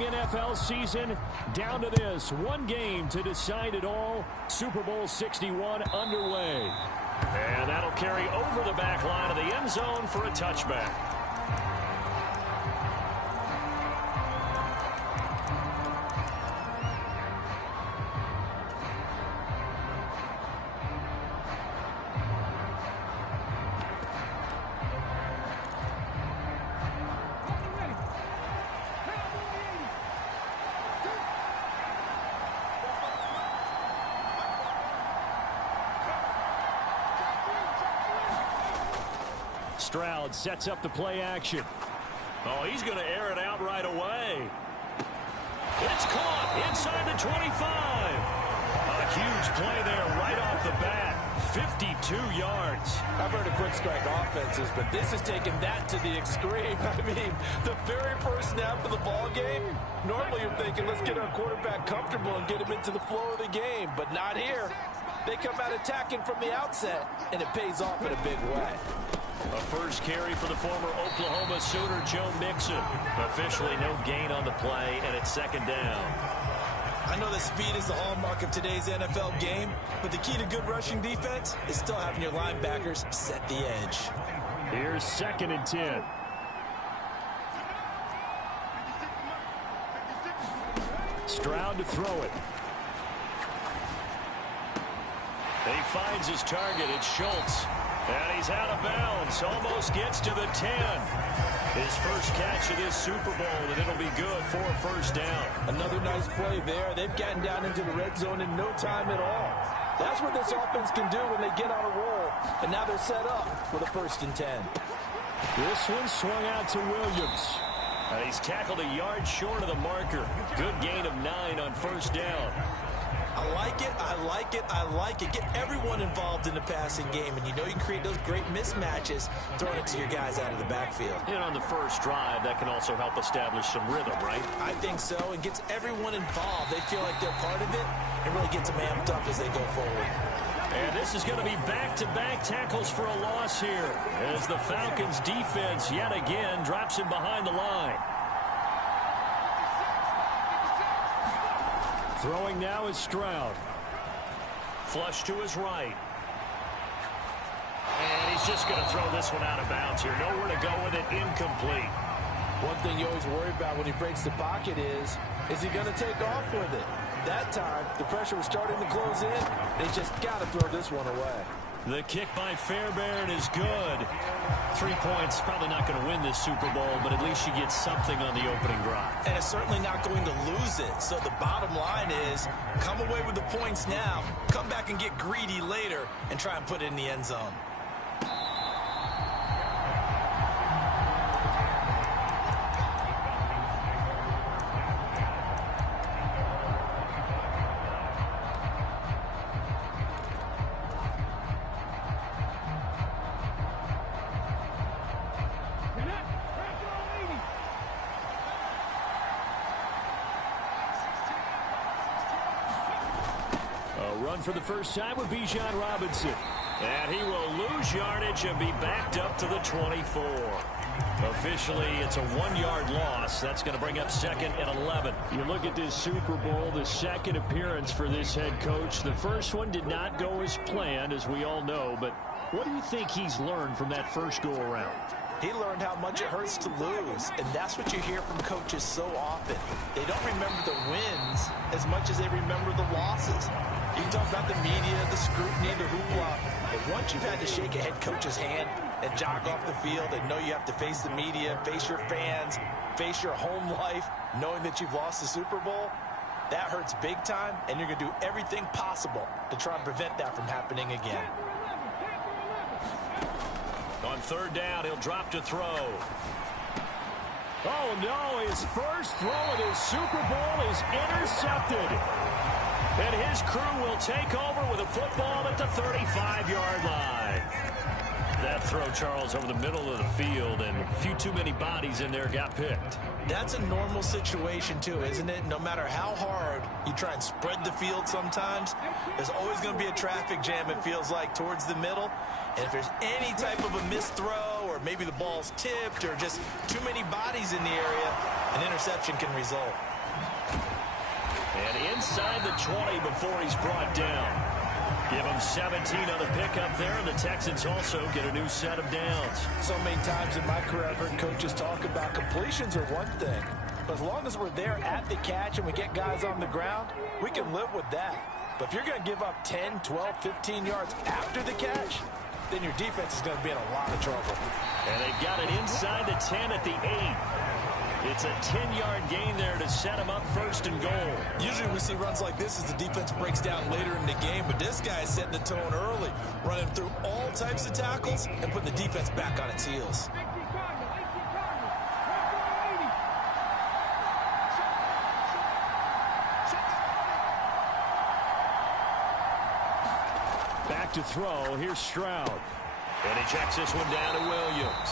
long NFL season down to this. One game to decide it all. Super Bowl 61 underway. And that'll carry over the back line of the end zone for a touchback. Stroud sets up the play action. Oh, he's going to air it out right away. It's caught inside the 25. A huge play there right off the bat. 52 yards. I've heard of quick strike offenses, but this is taking that to the extreme. I mean, the very first snap of the ball game, normally you're thinking, let's get our quarterback comfortable and get him into the flow of the game, but not here. They come out attacking from the outset, and it pays off in a big way. A first carry for the former Oklahoma Sooner, Joe Mixon. Officially no gain on the play, and it's second down. I know that speed is the hallmark of today's NFL game, but the key to good rushing defense is still having your linebackers set the edge. Here's 2nd and 10. Stroud to throw it. He finds his target. It's Schultz. And he's out of bounds. Almost gets to the 10. His first catch of this Super Bowl, and it'll be good for a first down. Another nice play there. They've gotten down into the red zone in no time at all. That's what this offense can do when they get on a roll. And now they're set up for the 1st and 10. This one swung out to Williams. And he's tackled a yard short of the marker. Good gain of 9 on first down. I like it, I like it, I like it. Get everyone involved in the passing game, and you know you can create those great mismatches throwing it to your guys out of the backfield. And on the first drive, that can also help establish some rhythm, right? I think so, and gets everyone involved. They feel like they're part of it, and really gets them amped up as they go forward. And this is going to be back-to-back tackles for a loss here, as the Falcons defense yet again drops him behind the line. Throwing now is Stroud. Flush to his right. And he's just going to throw this one out of bounds here. Nowhere to go with it. Incomplete. One thing you always worry about when he breaks the pocket is he going to take off with it? That time, the pressure was starting to close in. They just got to throw this one away. The kick by Fairbairn is good. 3 points, probably not going to win this Super Bowl, but at least you get something on the opening drive. And it's certainly not going to lose it. So the bottom line is, come away with the points now, come back and get greedy later, and try and put it in the end zone. Run for the first time with Bijan Robinson. And he will lose yardage and be backed up to the 24. Officially, it's a 1-yard loss. That's going to bring up 2nd and 11. You look at this Super Bowl, the second appearance for this head coach. The first one did not go as planned, as we all know. But what do you think he's learned from that first go-around? He learned how much it hurts to lose, and that's what you hear from coaches so often. They don't remember the wins as much as they remember the losses. You can talk about the media, the scrutiny, the hoopla, but once you've had to shake a head coach's hand and jog off the field and know you have to face the media, face your fans, face your home life, knowing that you've lost the Super Bowl, that hurts big time, and you're going to do everything possible to try and prevent that from happening again. On third down, he'll drop to throw. Oh, no, his first throw of his Super Bowl is intercepted. And his crew will take over with a football at the 35-yard line. That throw, Charles, over the middle of the field, and a few too many bodies in there got picked. That's a normal situation, too, isn't it? No matter how hard you try and spread the field sometimes, there's always going to be a traffic jam, it feels like, towards the middle. And if there's any type of a missed throw, slow, or maybe the ball's tipped, or just too many bodies in the area, an interception can result. And inside the 20 before he's brought down. Give him 17 on the pickup there, and the Texans also get a new set of downs. So many times in my career I've heard coaches talk about completions are one thing, but as long as we're there at the catch and we get guys on the ground, we can live with that. But if you're going to give up 10, 12, 15 yards after the catch, then your defense is going to be in a lot of trouble. And they've got it inside the 10 at the 8. It's a 10-yard gain there to set him up first and goal. Usually we see runs like this as the defense breaks down later in the game, but this guy is setting the tone early, running through all types of tackles and putting the defense back on its heels. Back to throw. Here's Stroud. And he checks this one down to Williams.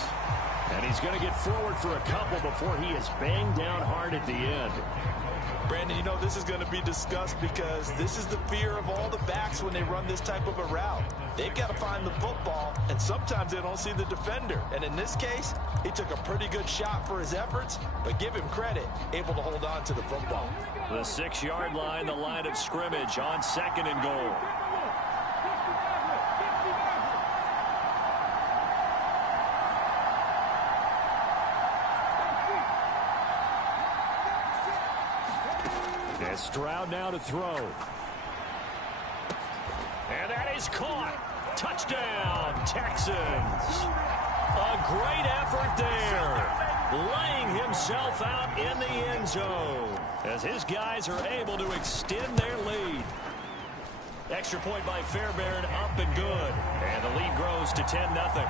And he's going to get forward for a couple before he is banged down hard at the end. Brandon, you know this is going to be discussed because this is the fear of all the backs when they run this type of a route. They've got to find the football, and sometimes they don't see the defender. And in this case, he took a pretty good shot for his efforts, but give him credit, able to hold on to the football. The 6-yard line, the line of scrimmage on 2nd and goal. Stroud now to throw. And that is caught. Touchdown, Texans. A great effort there. Laying himself out in the end zone as his guys are able to extend their lead. Extra point by Fairbairn, up and good. And the lead grows to 10-0.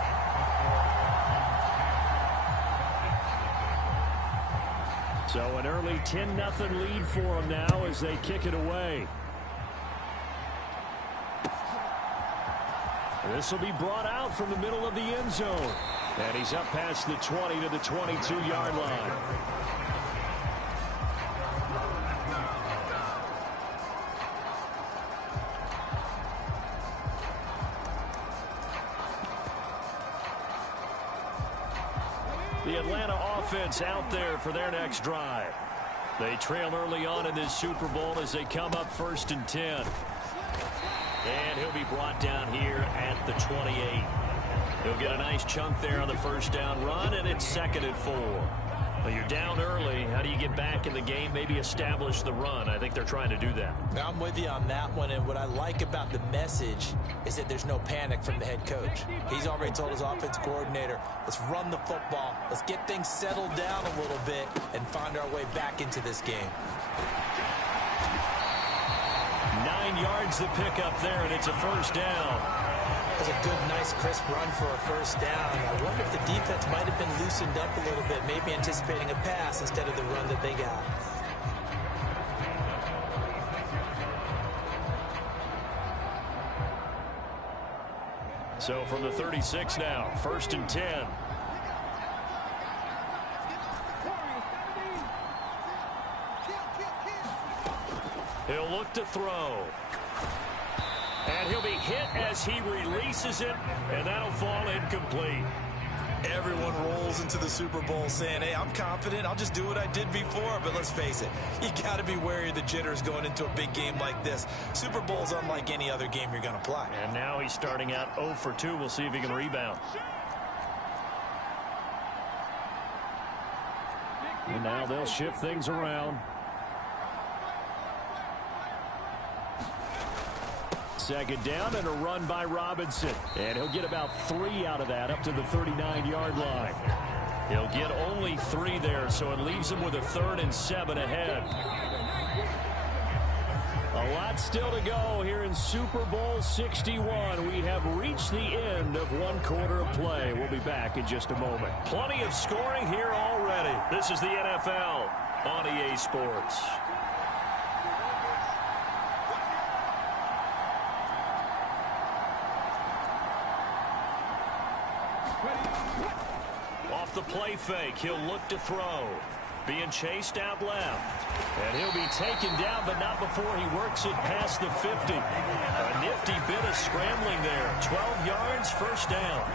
So an early 10-0 lead for them now as they kick it away. This will be brought out from the middle of the end zone. And he's up past the 20 to the 22-yard line. The Atlanta offense out there for their next drive. They trail early on in this Super Bowl as they come up 1st and 10. And he'll be brought down here at the 28. He'll get a nice chunk there on the first down run, and it's 2nd and 4. Well, you're down early. How do you get back in the game? Maybe establish the run. I think they're trying to do that. Now, I'm with you on that one, and what I like about the message is that there's no panic from the head coach. He's already told his offense coordinator, let's run the football, let's get things settled down a little bit and find our way back into this game. 9 yards to pick up there, and it's a first down. That's a good, nice, crisp run for a first down. I wonder if the defense might have been loosened up a little bit, maybe anticipating a pass instead of the run that they got. So from the 36 now, 1st and 10. He'll look to throw. And he'll be hit as he releases it, and that'll fall incomplete. Everyone rolls into the Super Bowl saying, hey, I'm confident, I'll just do what I did before. But let's face it, you got to be wary of the jitters going into a big game like this. Super Bowl's unlike any other game you're going to play. And now he's starting out 0 for 2. We'll see if he can rebound. And now they'll shift things around. Second down and a run by Robinson. And he'll get about 3 out of that up to the 39-yard line. He'll get only 3 there, so it leaves him with a 3rd and 7 ahead. A lot still to go here in Super Bowl 61. We have reached the end of 1 quarter of play. We'll be back in just a moment. Plenty of scoring here already. This is the NFL on EA Sports. Off the play fake, he'll look to throw. Being chased out left. And he'll be taken down, but not before he works it past the 50. A nifty bit of scrambling there. 12 yards, first down.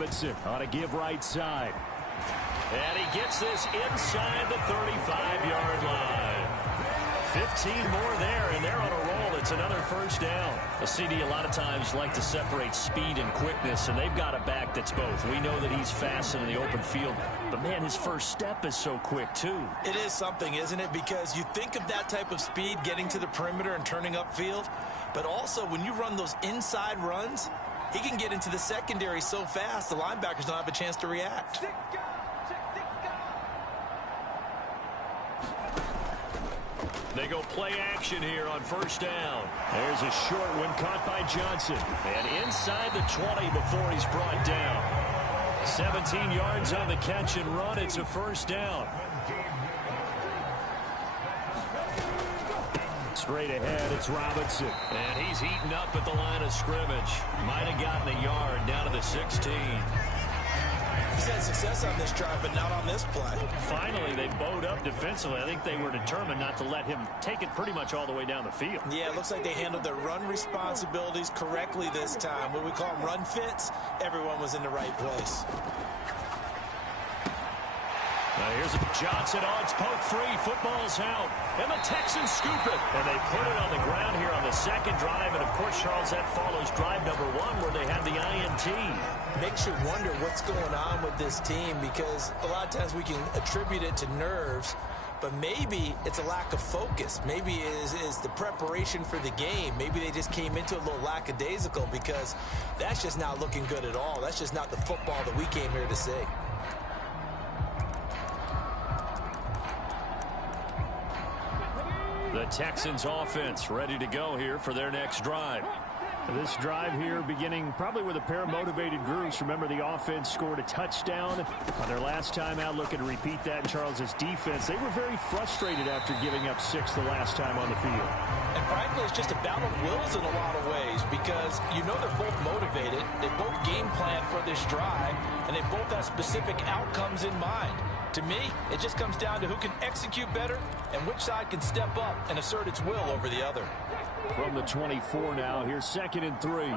Robinson on a give right side. And he gets this inside the 35-yard line. 15 more there, and they're on a roll. It's another first down. The CD a lot of times like to separate speed and quickness, and they've got a back that's both. We know that he's fast in the open field, but, man, his first step is so quick, too. It is something, isn't it? Because you think of that type of speed getting to the perimeter and turning upfield, but also when you run those inside runs, he can get into the secondary so fast the linebackers don't have a chance to react. They go play action here on first down. There's a short one caught by Johnson. And inside the 20 before he's brought down. 17 yards on the catch and run. It's a first down. Straight ahead, it's Robinson. And he's heating up at the line of scrimmage. Might have gotten a yard down to the 16. He's had success on this drive, but not on this play. Finally, they bowed up defensively. I think they were determined not to let him take it pretty much all the way down the field. Yeah, it looks like they handled their run responsibilities correctly this time. What we call them run fits, everyone was in the right place. Now here's Johnson on. It's poke free. Football's out. And the Texans scoop it. And they put it on the ground here on the second drive. And, of course, Charles, that follows drive number 1 where they had the INT. Makes you wonder what's going on with this team because a lot of times we can attribute it to nerves, but maybe it's a lack of focus. Maybe it is the preparation for the game. Maybe they just came into a little lackadaisical because that's just not looking good at all. That's just not the football that we came here to see. The Texans offense ready to go here for their next drive. This drive here beginning probably with a pair of motivated groups. Remember, the offense scored a touchdown on their last time out. Looking to repeat that in Charles's defense. They were very frustrated after giving up 6 the last time on the field. And frankly, it's just a battle of wills in a lot of ways because you know they're both motivated. They both game plan for this drive, and they both have specific outcomes in mind. To me, it just comes down to who can execute better and which side can step up and assert its will over the other. From the 24 now, here's 2nd and 3.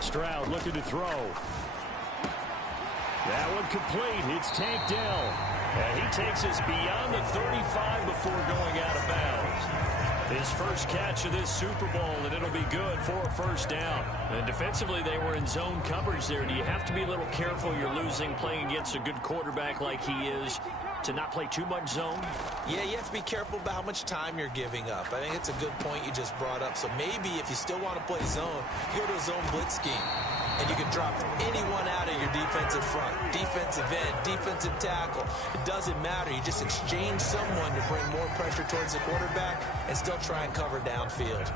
Stroud looking to throw. That one complete. It's tanked down. And he takes us beyond the 35 before going out of bounds. His first catch of this Super Bowl, and it'll be good for a first down. And defensively, they were in zone coverage there. Do you have to be a little careful? You're losing, playing against a good quarterback like he is, to not play too much zone? Yeah, you have to be careful about how much time you're giving up. I think it's a good point you just brought up. So maybe if you still want to play zone, you go to a zone blitz scheme. And you can drop anyone out of your defensive front. Defensive end, defensive tackle. It doesn't matter. You just exchange someone to bring more pressure towards the quarterback and still try and cover downfield.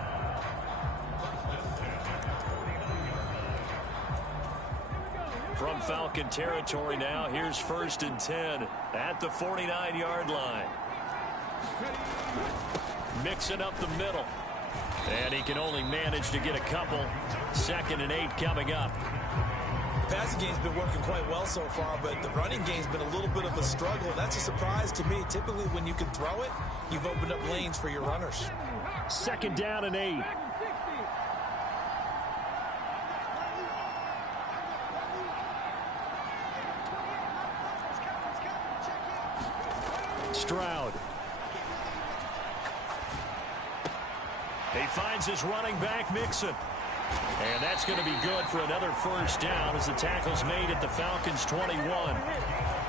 From Falcon territory now, here's 1st and 10 at the 49-yard line. Mixing up the middle. And he can only manage to get a couple. 2nd and 8 coming up. The passing game's been working quite well so far, but the running game's been a little bit of a struggle. That's a surprise to me. Typically, when you can throw it, you've opened up lanes for your runners. 2nd down and 8. Stroud. He finds his running back, Mixon. And that's going to be good for another first down as the tackle's made at the Falcons' 21.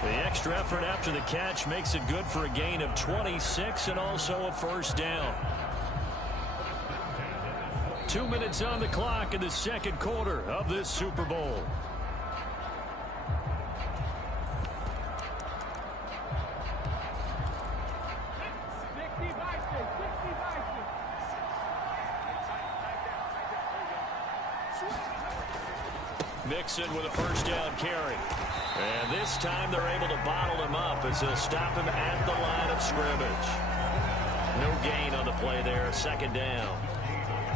The extra effort after the catch makes it good for a gain of 26 and also a first down. 2 minutes on the clock in the second quarter of this Super Bowl. Mixon with a first down carry. And this time they're able to bottle him up as they'll stop him at the line of scrimmage. No gain on the play there, 2nd down.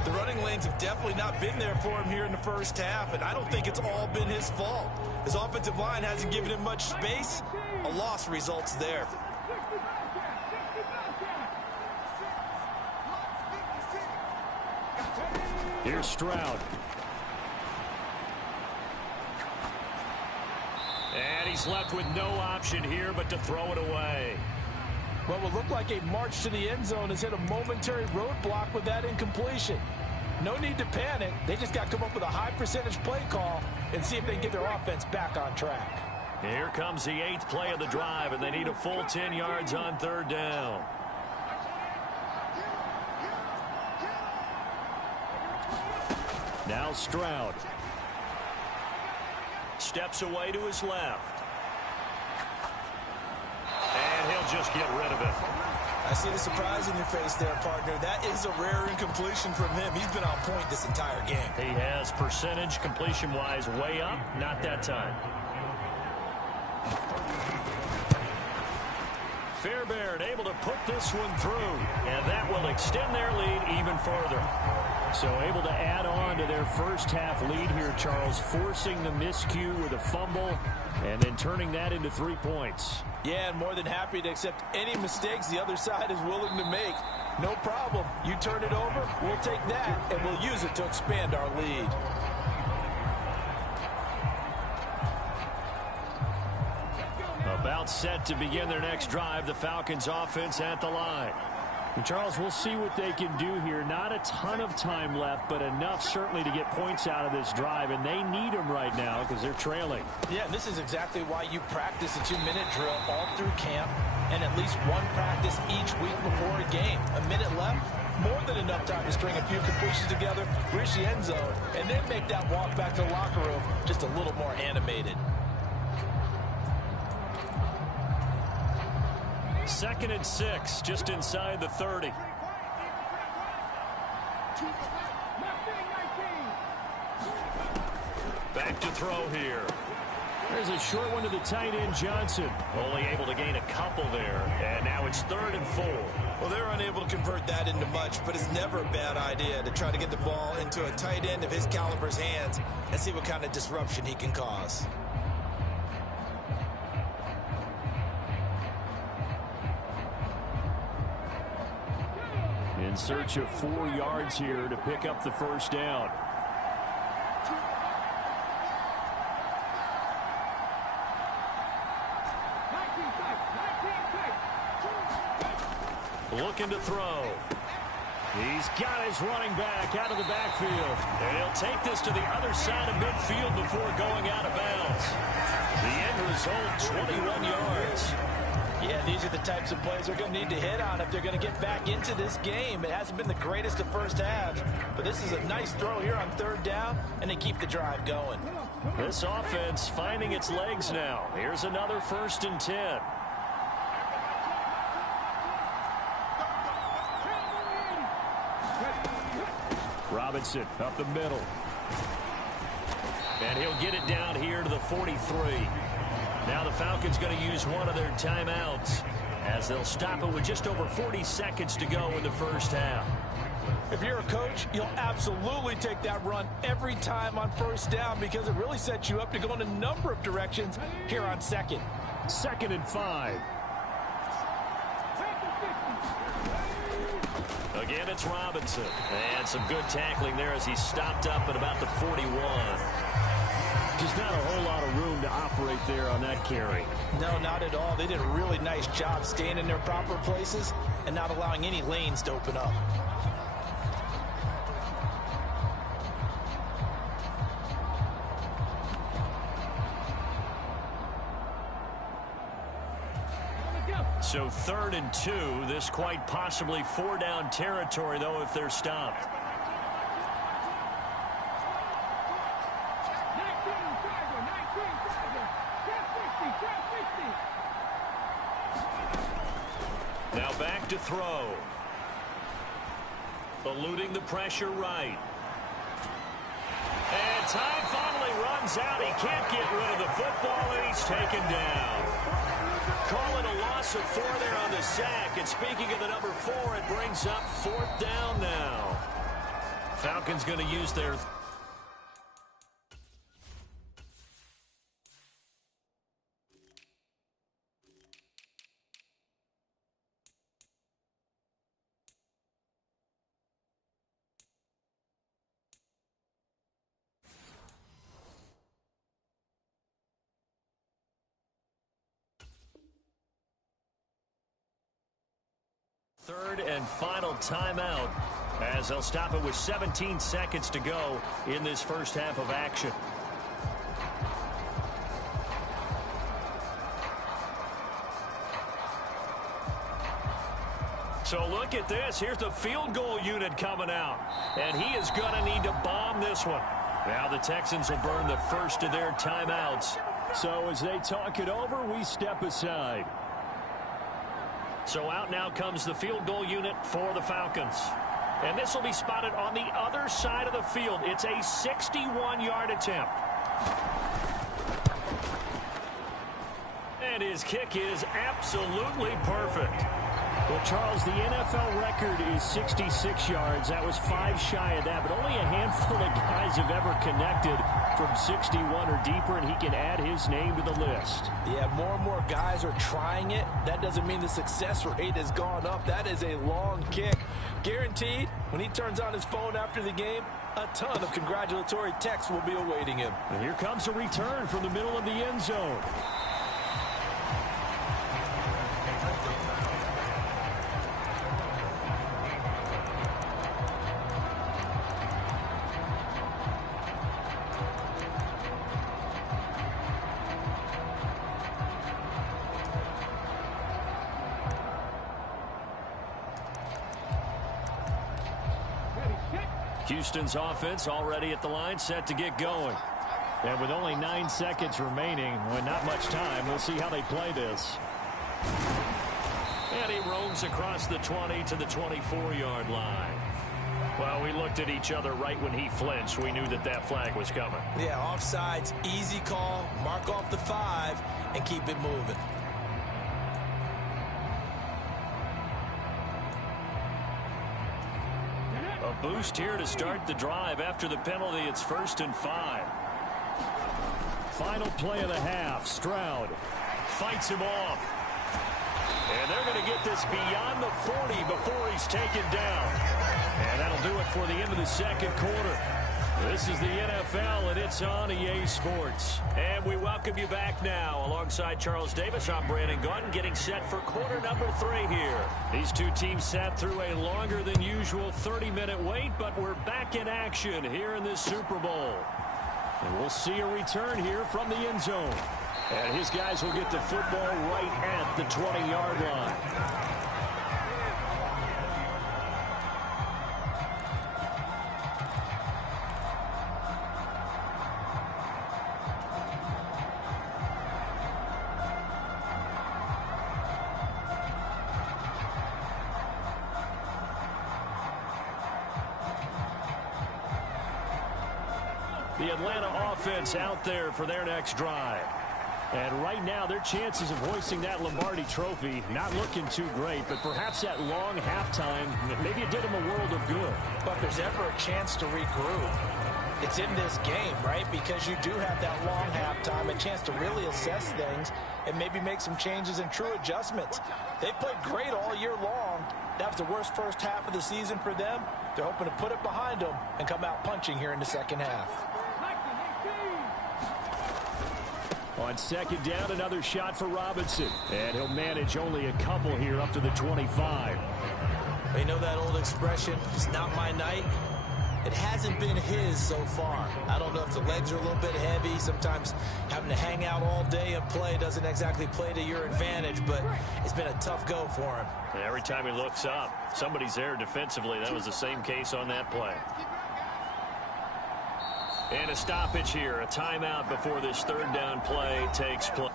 The running lanes have definitely not been there for him here in the first half, and I don't think it's all been his fault. His offensive line hasn't given him much space. A loss results there. Here's Stroud. And he's left with no option here but to throw it away. What will look like a march to the end zone has hit a momentary roadblock with that incompletion. No need to panic. They just got to come up with a high percentage play call and see if they can get their offense back on track. Here comes the 8th play of the drive, and they need a full 10 yards on 3rd down. Now Stroud. Steps away to his left. And he'll just get rid of it. I see the surprise in your face there, partner. That is a rare incompletion from him. He's been on point this entire game. He has percentage completion-wise way up. Not that time. Fairbairn able to put this one through. And that will extend their lead even further. So able to add on to their first half lead here, Charles, forcing the miscue with a fumble and then turning that into 3 points. Yeah, and more than happy to accept any mistakes the other side is willing to make. No problem. You turn it over, we'll take that, and we'll use it to expand our lead. About set to begin their next drive, the Falcons offense at the line. And Charles, we'll see what they can do here. Not a ton of time left, but enough certainly to get points out of this drive, and they need them right now because they're trailing. Yeah, this is exactly why you practice a 2-minute drill all through camp and at least one practice each week before a game. A minute left, more than enough time to string a few completions together, reach the end zone, and then make that walk back to the locker room just a little more animated. 2nd and 6, just inside the 30. Back to throw here. There's a short one to the tight end, Johnson. Only able to gain a couple there, and now it's 3rd and 4. Well, they're unable to convert that into much, but it's never a bad idea to try to get the ball into a tight end of his caliber's hands and see what kind of disruption he can cause. In search of 4 yards here to pick up the first down. Looking to throw. He's got his running back out of the backfield. And he'll take this to the other side of midfield before going out of bounds. The end result, 21 yards. Yeah, these are the types of plays they're going to need to hit on if they're going to get back into this game. It hasn't been the greatest of first halves, but this is a nice throw here on 3rd down, and they keep the drive going. This offense finding its legs now. Here's another 1st and 10. Robinson up the middle. And he'll get it down here to the 43. Now the Falcons going to use one of their timeouts as they'll stop it with just over 40 seconds to go in the first half. If you're a coach, you'll absolutely take that run every time on 1st down because it really sets you up to go in a number of directions here on 2nd. 2nd and 5. Again, it's Robinson. And some good tackling there as he stopped up at about the 41. Just not a whole lot of room to operate there on that carry. No, not at all. They did a really nice job staying in their proper places and not allowing any lanes to open up. So 3rd and 2. This quite possibly 4-down territory, though, if they're stopped. Now back to throw. Eluding the pressure right. And time finally runs out. He can't get rid of the football, and he's taken down. Call it a loss of 4 there on the sack. And speaking of the number 4, it brings up 4th down now. Falcons going to use their Third and final timeout as they'll stop it with 17 seconds to go in this first half of action. So look at this. Here's the field goal unit coming out. And he is going to need to bomb this one. Now the Texans will burn the first of their timeouts. So as they talk it over, we step aside. So out now comes the field goal unit for the Falcons. And this will be spotted on the other side of the field. It's a 61-yard attempt. And his kick is absolutely perfect. Well, Charles, the NFL record is 66 yards. That was 5 shy of that, but only a handful of guys have ever connected from 61 or deeper, and he can add his name to the list. Yeah, more and more guys are trying it. That doesn't mean the success rate has gone up. That is a long kick. Guaranteed, when he turns on his phone after the game, a ton of congratulatory texts will be awaiting him. And here comes a return from the middle of the end zone. Houston's offense already at the line, set to get going. And with only 9 seconds remaining, with not much time, we'll see how they play this. And he roams across the 20 to the 24-yard line. Well, we looked at each other right when he flinched. We knew that that flag was coming. Yeah, offsides, easy call, mark off the 5, and keep it moving. A boost here to start the drive. After the penalty, it's 1st and 5. Final play of the half. Stroud Fights him off. And they're going to get this beyond the 40 before he's taken down. And that'll do it for the end of the second quarter. This is the NFL, and it's on EA Sports. And we welcome you back now. Alongside Charles Davis, I'm Brandon Gunn, getting set for quarter number 3 here. These two teams sat through a longer than usual 30-minute wait, but we're back in action here in this Super Bowl. And we'll see a return here from the end zone. And his guys will get the football right at the 20-yard line. The Atlanta offense out there for their next drive. And right now, their chances of hoisting that Lombardi trophy not looking too great, but perhaps that long halftime, maybe it did them a world of good. But if there's ever a chance to regroup, it's in this game, right? Because you do have that long halftime, a chance to really assess things and maybe make some changes and true adjustments. They played great all year long. That was the worst first half of the season for them. They're hoping to put it behind them and come out punching here in the second half. On second down, another shot for Robinson. And he'll manage only a couple here up to the 25. You know that old expression, it's not my night? It hasn't been his so far. I don't know if the legs are a little bit heavy. Sometimes having to hang out all day and play doesn't exactly play to your advantage, but it's been a tough go for him. And every time he looks up, somebody's there defensively. That was the same case on that play. And a stoppage here, a timeout before this third down play takes place.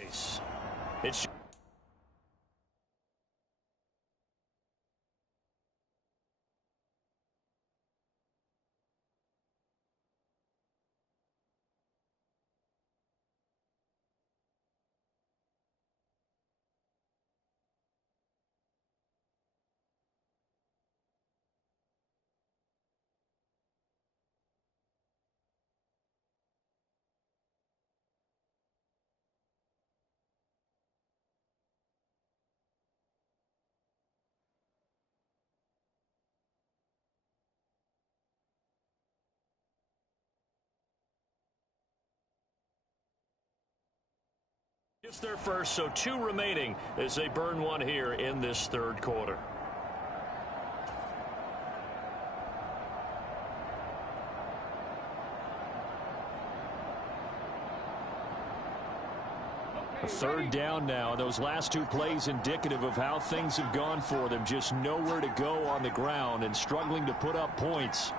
It's just their first, so 2 remaining as they burn one here in this third quarter. A third down now. Those last 2 plays indicative of how things have gone for them. Just nowhere to go on the ground and struggling to put up points.